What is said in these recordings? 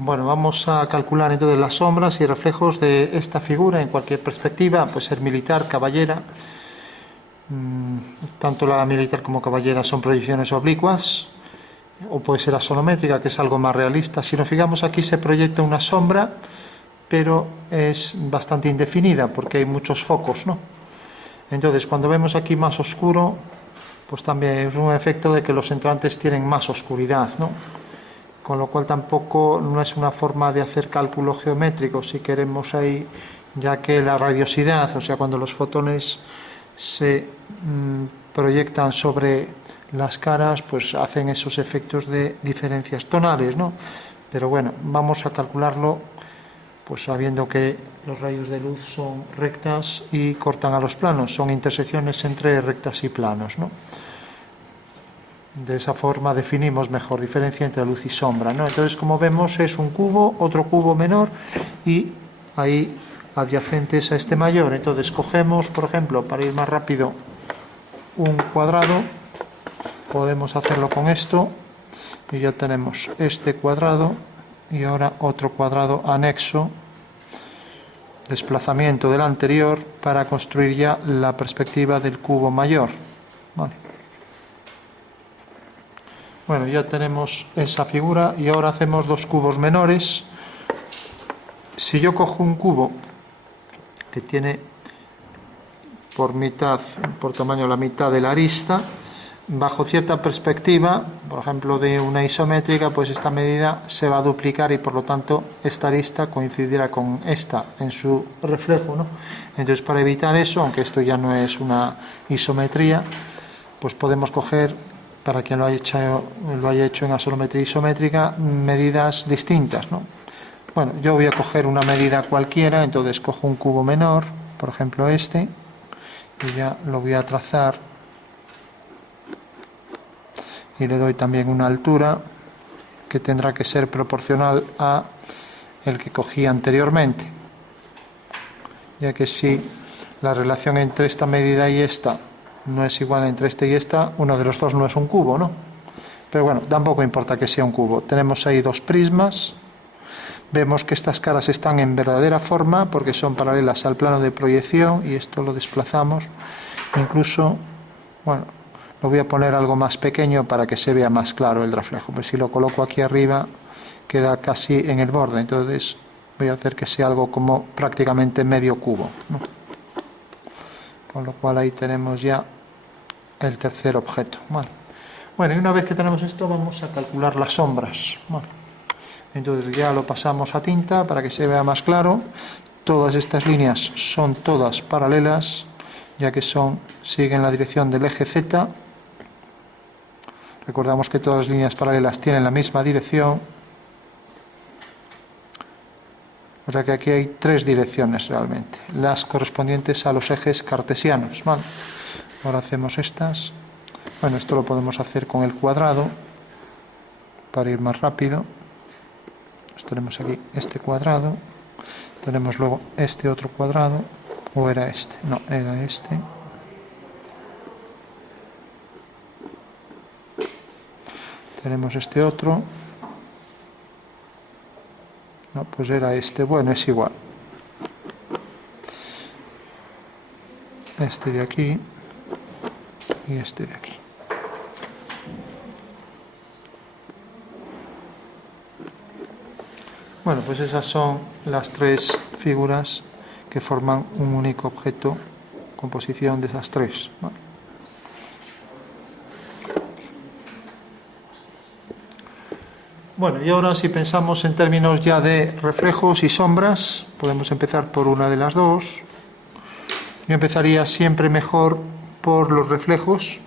Bueno, vamos a calcular entonces las sombras y reflejos de esta figura en cualquier perspectiva, puede ser militar, caballera. Tanto la militar como caballera son proyecciones oblicuas, o puede ser asonométrica, que es algo más realista. Si nos fijamos aquí se proyecta una sombra, pero es bastante indefinida porque hay muchos focos, ¿no? Entonces, cuando vemos aquí más oscuro, pues también es un efecto de que los entrantes tienen más oscuridad, ¿no? Con lo cual tampoco no es una forma de hacer cálculo geométrico si queremos ahí, ya que la radiosidad, o sea, cuando los fotones se proyectan sobre las caras, pues hacen esos efectos de diferencias tonales, ¿no? Pero bueno, vamos a calcularlo pues sabiendo que los rayos de luz son rectas y cortan a los planos, son intersecciones entre rectas y planos, ¿no? De esa forma definimos mejor diferencia entre luz y sombra, ¿no? Entonces, como vemos, es un cubo, otro cubo menor y ahí adyacentes a este mayor. Entonces cogemos, por ejemplo, para ir más rápido, un cuadrado, podemos hacerlo con esto y ya tenemos este cuadrado y ahora otro cuadrado anexo, desplazamiento del anterior para construir ya la perspectiva del cubo mayor. Vale. Bueno, ya tenemos esa figura y ahora hacemos dos cubos menores. Si yo cojo un cubo que tiene por mitad, por tamaño la mitad de la arista, bajo cierta perspectiva, por ejemplo de una isométrica, pues esta medida se va a duplicar y por lo tanto esta arista coincidirá con esta en su reflejo, ¿no? Entonces, para evitar eso, aunque esto ya no es una isometría, pues podemos coger, para quien lo haya hecho en asonometría isométrica, medidas distintas, ¿no? Bueno, yo voy a coger una medida cualquiera, entonces cojo un cubo menor, por ejemplo este, y ya lo voy a trazar y le doy también una altura que tendrá que ser proporcional a el que cogí anteriormente, ya que si la relación entre esta medida y esta no es igual entre este y esta, uno de los dos no es un cubo, ¿no? Pero bueno, tampoco importa que sea un cubo. Tenemos ahí dos prismas, vemos que estas caras están en verdadera forma porque son paralelas al plano de proyección y esto lo desplazamos, incluso, bueno, lo voy a poner algo más pequeño para que se vea más claro el reflejo, pues si lo coloco aquí arriba queda casi en el borde, entonces voy a hacer que sea algo como prácticamente medio cubo, ¿no? Con lo cual ahí tenemos ya el tercer objeto. Vale. Bueno, y una vez que tenemos esto vamos a calcular las sombras. Vale. Entonces ya lo pasamos a tinta para que se vea más claro. Todas estas líneas son todas paralelas, ya que siguen la dirección del eje Z. Recordamos que todas las líneas paralelas tienen la misma dirección. O sea que aquí hay tres direcciones realmente, las correspondientes a los ejes cartesianos. Vale. Ahora hacemos estas. Bueno, esto lo podemos hacer con el cuadrado para ir más rápido. Pues tenemos aquí este cuadrado, tenemos luego este otro cuadrado, o era este, no, era este. Tenemos este otro. No, pues era este. Bueno, es igual. Este de aquí y este de aquí. Bueno, pues esas son las tres figuras que forman un único objeto, composición de esas tres, ¿no? Bueno, y ahora si pensamos en términos ya de reflejos y sombras, podemos empezar por una de las dos. Yo empezaría siempre mejor por los reflejos,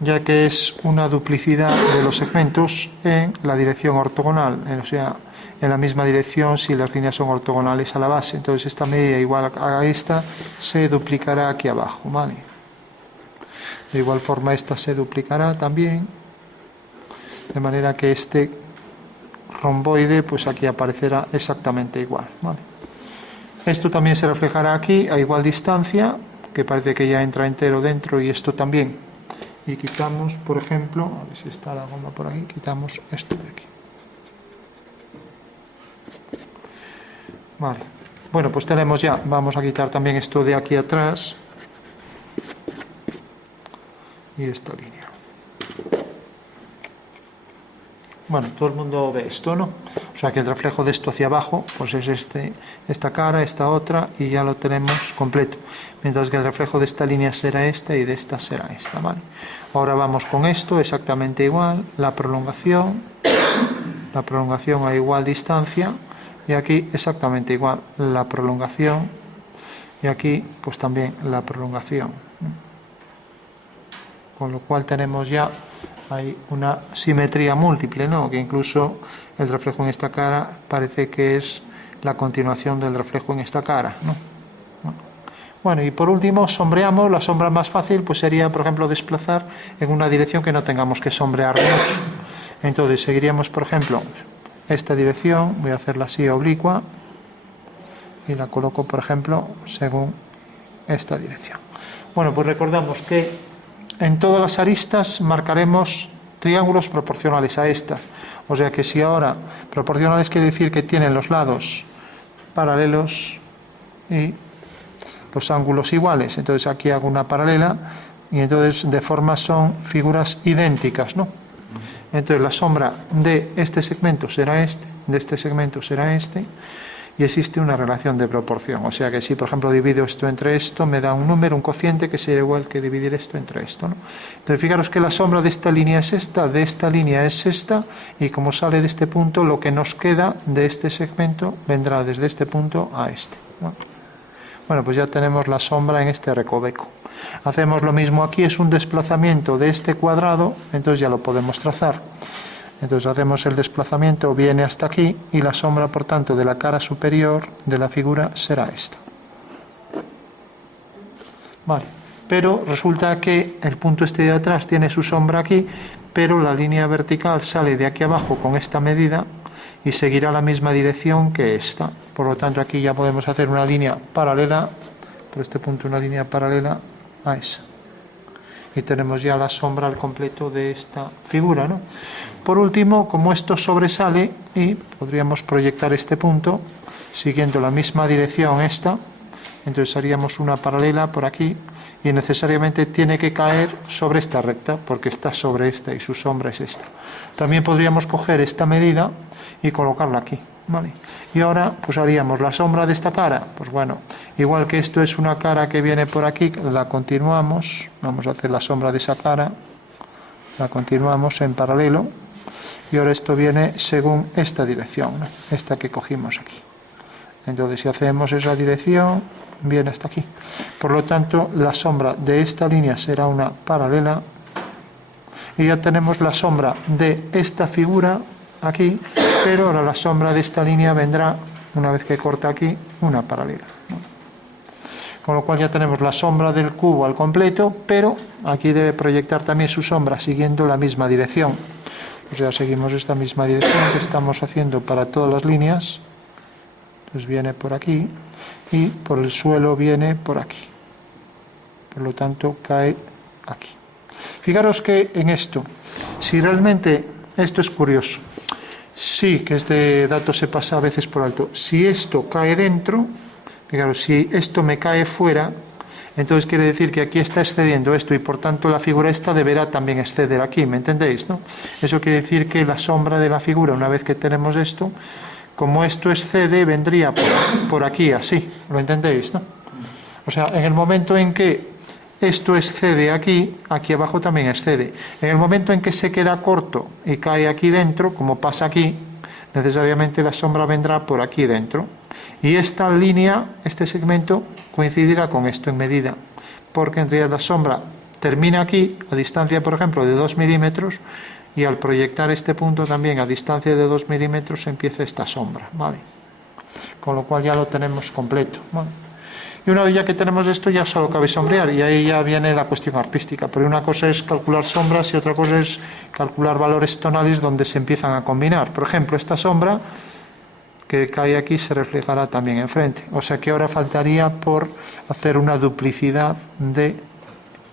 ya que es una duplicidad de los segmentos en la dirección ortogonal, o sea, en la misma dirección si las líneas son ortogonales a la base. Entonces esta medida igual a esta se duplicará aquí abajo, ¿vale? De igual forma esta se duplicará también, de manera que este romboide pues aquí aparecerá exactamente igual, ¿vale? Esto también se reflejará aquí a igual distancia, que parece que ya entra entero dentro, y esto también. Y quitamos, por ejemplo, a ver si está la goma por aquí, quitamos esto de aquí. Vale. Bueno, pues tenemos ya, vamos a quitar también esto de aquí atrás y esta línea. Bueno, todo el mundo ve esto, ¿no? O sea que el reflejo de esto hacia abajo, pues es esta cara, esta otra, y ya lo tenemos completo. Mientras que el reflejo de esta línea será esta y de esta será esta, ¿vale? Ahora vamos con esto, exactamente igual, la prolongación a igual distancia, y aquí exactamente igual, la prolongación, y aquí pues también la prolongación. Con lo cual tenemos ya hay una simetría múltiple, ¿no? Que incluso el reflejo en esta cara parece que es la continuación del reflejo en esta cara, ¿no? Bueno, y por último sombreamos. La sombra más fácil pues sería, por ejemplo, desplazar en una dirección que no tengamos que sombrear mucho. Entonces seguiríamos, por ejemplo, esta dirección, voy a hacerla así oblicua y la coloco, por ejemplo, según esta dirección. Bueno, pues recordamos que en todas las aristas marcaremos triángulos proporcionales a estas. O sea que si ahora proporcionales quiere decir que tienen los lados paralelos y los ángulos iguales. Entonces aquí hago una paralela y entonces de forma son figuras idénticas, ¿no? Entonces la sombra de este segmento será este, de este segmento será este, y existe una relación de proporción. O sea que si, por ejemplo, divido esto entre esto, me da un número, un cociente, que sería igual que dividir esto entre esto, ¿no? Entonces, fijaros que la sombra de esta línea es esta, de esta línea es esta, y como sale de este punto, lo que nos queda de este segmento vendrá desde este punto a este, ¿no? Bueno, pues ya tenemos la sombra en este recoveco. Hacemos lo mismo aquí, es un desplazamiento de este cuadrado, entonces ya lo podemos trazar. Entonces hacemos el desplazamiento, viene hasta aquí, y la sombra, por tanto, de la cara superior de la figura será esta. Vale, pero resulta que el punto este de atrás tiene su sombra aquí, pero la línea vertical sale de aquí abajo con esta medida y seguirá la misma dirección que esta. Por lo tanto, aquí ya podemos hacer una línea paralela, por este punto una línea paralela a esa. Y tenemos ya la sombra al completo de esta figura, ¿no? Por último, como esto sobresale, y podríamos proyectar este punto siguiendo la misma dirección esta, entonces haríamos una paralela por aquí y necesariamente tiene que caer sobre esta recta porque está sobre esta y su sombra es esta. También podríamos coger esta medida y colocarla aquí, ¿vale? Y ahora pues haríamos la sombra de esta cara, pues bueno, igual que esto es una cara que viene por aquí, la continuamos, vamos a hacer la sombra de esa cara, la continuamos en paralelo, y ahora esto viene según esta dirección, ¿no? Esta que cogimos aquí. Entonces si hacemos esa dirección, viene hasta aquí. Por lo tanto, la sombra de esta línea será una paralela, y ya tenemos la sombra de esta figura aquí, pero ahora la sombra de esta línea vendrá, una vez que corta aquí, una paralela, ¿no? Con lo cual ya tenemos la sombra del cubo al completo, pero aquí debe proyectar también su sombra siguiendo la misma dirección. O sea, seguimos esta misma dirección que estamos haciendo para todas las líneas. Entonces viene por aquí y por el suelo viene por aquí. Por lo tanto, cae aquí. Fijaros que en esto, si realmente, esto es curioso, sí que este dato se pasa a veces por alto. Si esto cae dentro, fijaros, si esto me cae fuera, entonces quiere decir que aquí está excediendo esto y por tanto la figura esta deberá también exceder aquí, ¿me entendéis, no? Eso quiere decir que la sombra de la figura, una vez que tenemos esto, como esto excede, vendría por aquí, así, ¿lo entendéis, no? O sea, en el momento en que esto excede aquí, aquí abajo también excede. En el momento en que se queda corto y cae aquí dentro, como pasa aquí, necesariamente la sombra vendrá por aquí dentro. Y esta línea, este segmento, coincidirá con esto en medida, porque en realidad la sombra termina aquí, a distancia, por ejemplo, de 2 milímetros, y al proyectar este punto también a distancia de 2 milímetros empieza esta sombra, ¿vale? Con lo cual ya lo tenemos completo, ¿vale? Y una vez ya que tenemos esto, ya solo cabe sombrear, y ahí ya viene la cuestión artística. Pero una cosa es calcular sombras y otra cosa es calcular valores tonales donde se empiezan a combinar. Por ejemplo, esta sombra que cae aquí se reflejará también enfrente. O sea que ahora faltaría por hacer una duplicidad de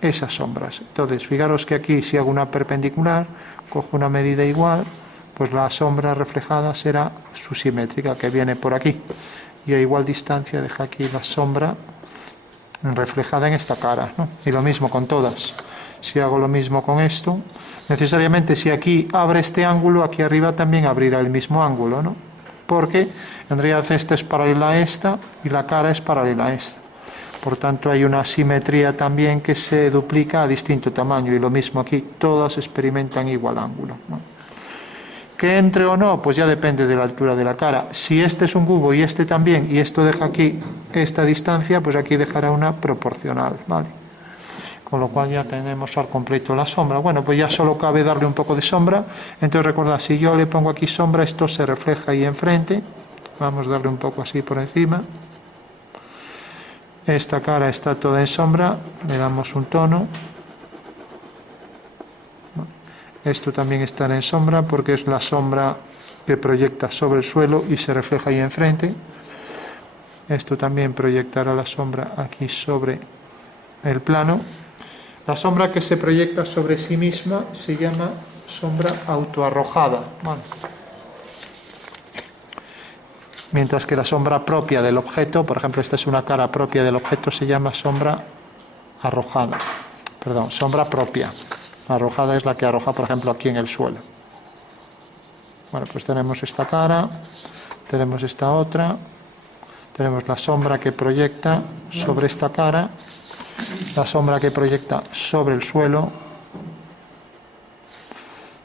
esas sombras. Entonces, fijaros que aquí si hago una perpendicular, cojo una medida igual, pues la sombra reflejada será su simétrica, que viene por aquí. y a igual distancia deja aquí la sombra reflejada en esta cara, ¿no? Y lo mismo con todas. Si hago lo mismo con esto, necesariamente si aquí abre este ángulo, aquí arriba también abrirá el mismo ángulo, ¿no? Porque en realidad esta es paralela a esta y la cara es paralela a esta. Por tanto hay una simetría también que se duplica a distinto tamaño, y lo mismo aquí, todas experimentan igual ángulo, ¿no? ¿Que entre o no? Pues ya depende de la altura de la cara. Si este es un cubo y este también, y esto deja aquí esta distancia, pues aquí dejará una proporcional, ¿vale? Con lo cual ya tenemos al completo la sombra. Bueno, pues ya solo cabe darle un poco de sombra. Entonces recordad, si yo le pongo aquí sombra, esto se refleja ahí enfrente. Vamos a darle un poco así por encima. Esta cara está toda en sombra, le damos un tono. Esto también estará en sombra porque es la sombra que proyecta sobre el suelo y se refleja ahí enfrente. Esto también proyectará la sombra aquí sobre el plano. La sombra que se proyecta sobre sí misma se llama sombra autoarrojada. Bueno. Mientras que la sombra propia del objeto, por ejemplo, esta es una cara propia del objeto, se llama sombra arrojada. Perdón, sombra propia. Arrojada es la que arroja, por ejemplo, aquí en el suelo. Bueno, pues tenemos esta cara, tenemos esta otra, tenemos la sombra que proyecta sobre esta cara, la sombra que proyecta sobre el suelo,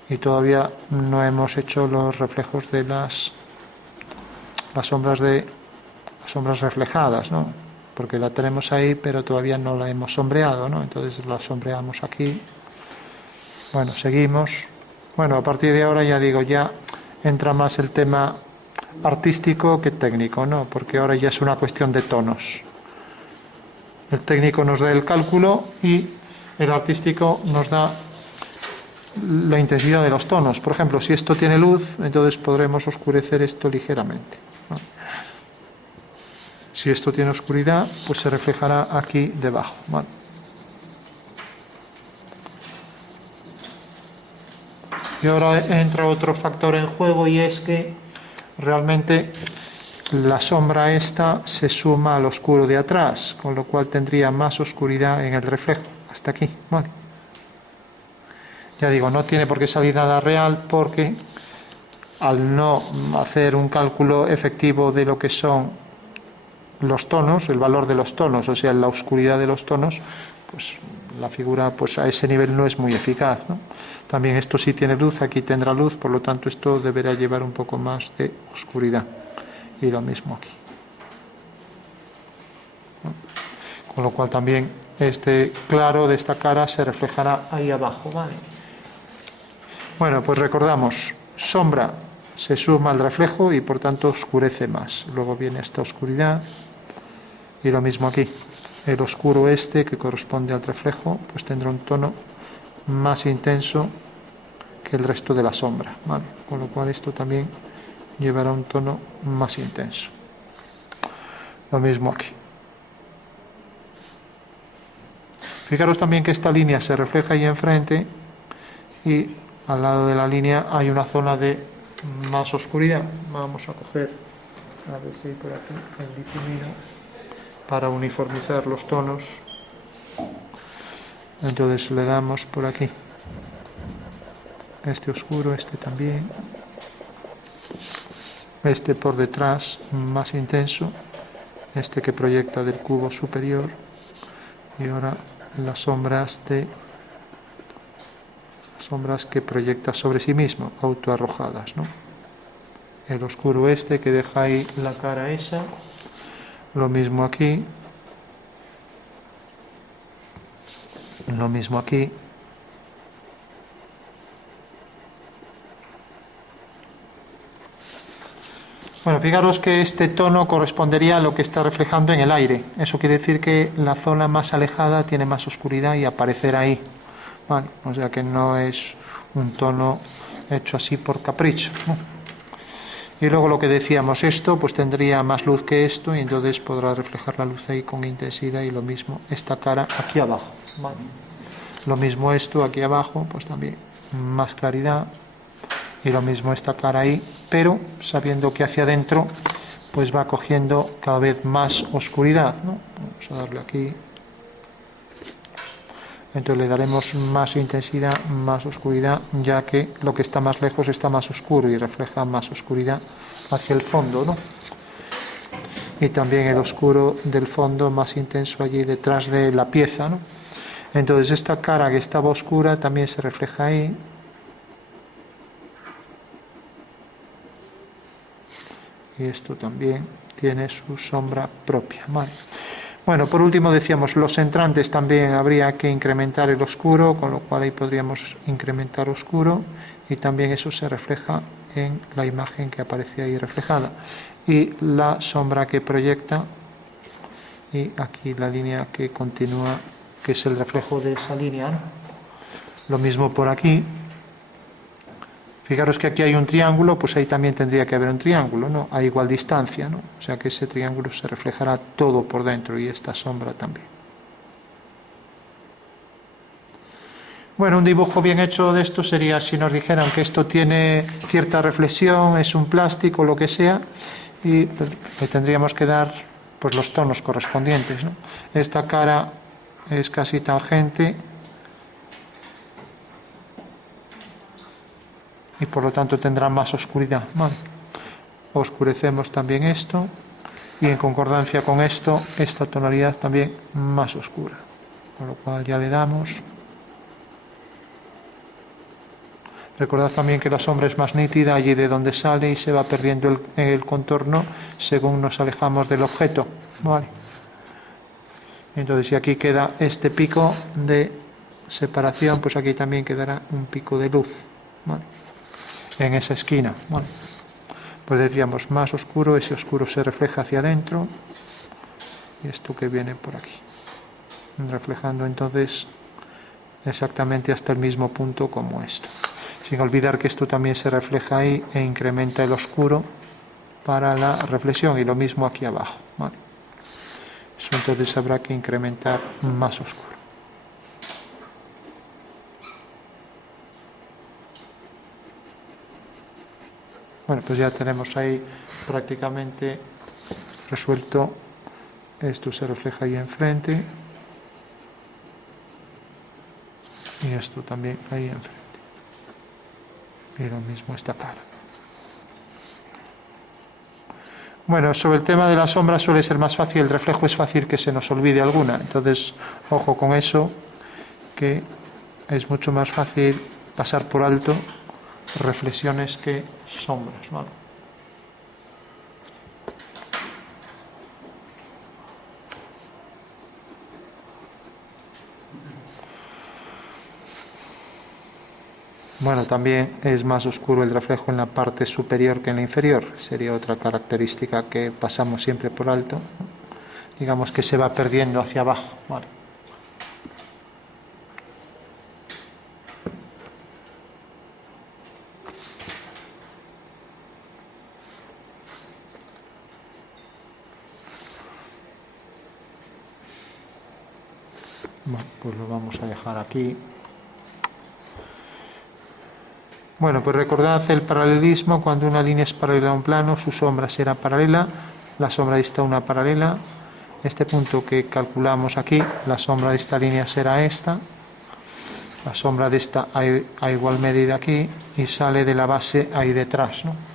y todavía no hemos hecho los reflejos de las sombras reflejadas, ¿no? Porque la tenemos ahí, pero todavía no la hemos sombreado, ¿no? Entonces la sombreamos aquí. Bueno, seguimos. Bueno, a partir de ahora ya digo, ya entra más el tema artístico que técnico, ¿no? Porque ahora ya es una cuestión de tonos. El técnico nos da el cálculo y el artístico nos da la intensidad de los tonos. Por ejemplo, si esto tiene luz, entonces podremos oscurecer esto ligeramente, ¿no? Si esto tiene oscuridad, pues se reflejará aquí debajo, ¿vale? Y ahora entra otro factor en juego, y es que realmente la sombra esta se suma al oscuro de atrás, con lo cual tendría más oscuridad en el reflejo, hasta aquí, ¿vale? Ya digo, no tiene por qué salir nada real, porque al no hacer un cálculo efectivo de lo que son los tonos, el valor de los tonos, o sea, la oscuridad de los tonos, pues la figura pues a ese nivel no es muy eficaz, ¿no? También esto sí tiene luz, aquí tendrá luz, por lo tanto esto deberá llevar un poco más de oscuridad, y lo mismo aquí, ¿no? Con lo cual también este claro de esta cara se reflejará ahí abajo, ¿vale? Bueno, pues recordamos, sombra se suma al reflejo y por tanto oscurece más. Luego viene esta oscuridad, y lo mismo aquí. El oscuro este, que corresponde al reflejo, pues tendrá un tono más intenso que el resto de la sombra, ¿vale? Con lo cual esto también llevará un tono más intenso. Lo mismo aquí. Fijaros también que esta línea se refleja ahí enfrente, y al lado de la línea hay una zona de más oscuridad. Vamos a coger, a ver si hay por aquí el difumino, para uniformizar los tonos. Entonces le damos por aquí este oscuro, este también, este por detrás más intenso, este que proyecta del cubo superior, y ahora las sombras que proyecta sobre sí mismo, autoarrojadas, ¿no? El oscuro este que deja ahí la cara esa, lo mismo aquí, lo mismo aquí. Bueno, fijaros que este tono correspondería a lo que está reflejando en el aire. Eso quiere decir que la zona más alejada tiene más oscuridad y aparecerá ahí, ¿vale? O sea que no es un tono hecho así por capricho, ¿no? Y luego lo que decíamos, esto pues tendría más luz que esto, y entonces podrá reflejar la luz ahí con intensidad, y lo mismo esta cara aquí abajo, ¿vale? Lo mismo esto aquí abajo, pues también más claridad, y lo mismo esta cara ahí, pero sabiendo que hacia adentro pues va cogiendo cada vez más oscuridad, ¿no? Vamos a darle aquí. Entonces le daremos más intensidad, más oscuridad, ya que lo que está más lejos está más oscuro y refleja más oscuridad hacia el fondo, ¿no? Y también el oscuro del fondo más intenso allí detrás de la pieza, ¿no? Entonces esta cara que estaba oscura también se refleja ahí. Y esto también tiene su sombra propia, ¿vale? Bueno, por último decíamos, los entrantes también habría que incrementar el oscuro, con lo cual ahí podríamos incrementar oscuro, y también eso se refleja en la imagen que aparece ahí reflejada. Y la sombra que proyecta, y aquí la línea que continúa, que es el reflejo de esa línea, ¿no? Lo mismo por aquí. Fijaros que aquí hay un triángulo, pues ahí también tendría que haber un triángulo, ¿no? A igual distancia, ¿no? O sea que ese triángulo se reflejará todo por dentro y esta sombra también. Bueno, un dibujo bien hecho de esto sería si nos dijeran que esto tiene cierta reflexión, es un plástico, lo que sea, y le tendríamos que dar pues los tonos correspondientes, ¿no? Esta cara es casi tangente y por lo tanto tendrá más oscuridad. Vale. Oscurecemos también esto y en concordancia con esto, esta tonalidad también más oscura, con lo cual ya le damos. Recordad también que la sombra es más nítida allí de donde sale y se va perdiendo el contorno según nos alejamos del objeto. Vale. Entonces si aquí queda este pico de separación, pues aquí también quedará un pico de luz, ¿vale? En esa esquina, ¿vale? Pues decíamos más oscuro, ese oscuro se refleja hacia adentro y esto que viene por aquí, reflejando entonces exactamente hasta el mismo punto como esto, sin olvidar que esto también se refleja ahí e incrementa el oscuro para la reflexión, y lo mismo aquí abajo, ¿vale? Eso entonces habrá que incrementar más oscuro. Bueno, pues ya tenemos ahí prácticamente resuelto. Esto se refleja ahí enfrente y esto también ahí enfrente, y lo mismo esta cara. Bueno, sobre el tema de la sombra suele ser más fácil, el reflejo es fácil que se nos olvide alguna, entonces ojo con eso, que es mucho más fácil pasar por alto reflexiones que sombras, ¿vale? Bueno, también es más oscuro el reflejo en la parte superior que en la inferior. Sería otra característica que pasamos siempre por alto. Digamos que se va perdiendo hacia abajo, ¿vale? Bueno, pues lo vamos a dejar aquí. Bueno, pues recordad el paralelismo. Cuando una línea es paralela a un plano, su sombra será paralela, la sombra de esta una paralela. Este punto que calculamos aquí, la sombra de esta línea será esta, la sombra de esta a igual medida aquí, y sale de la base ahí detrás, ¿no?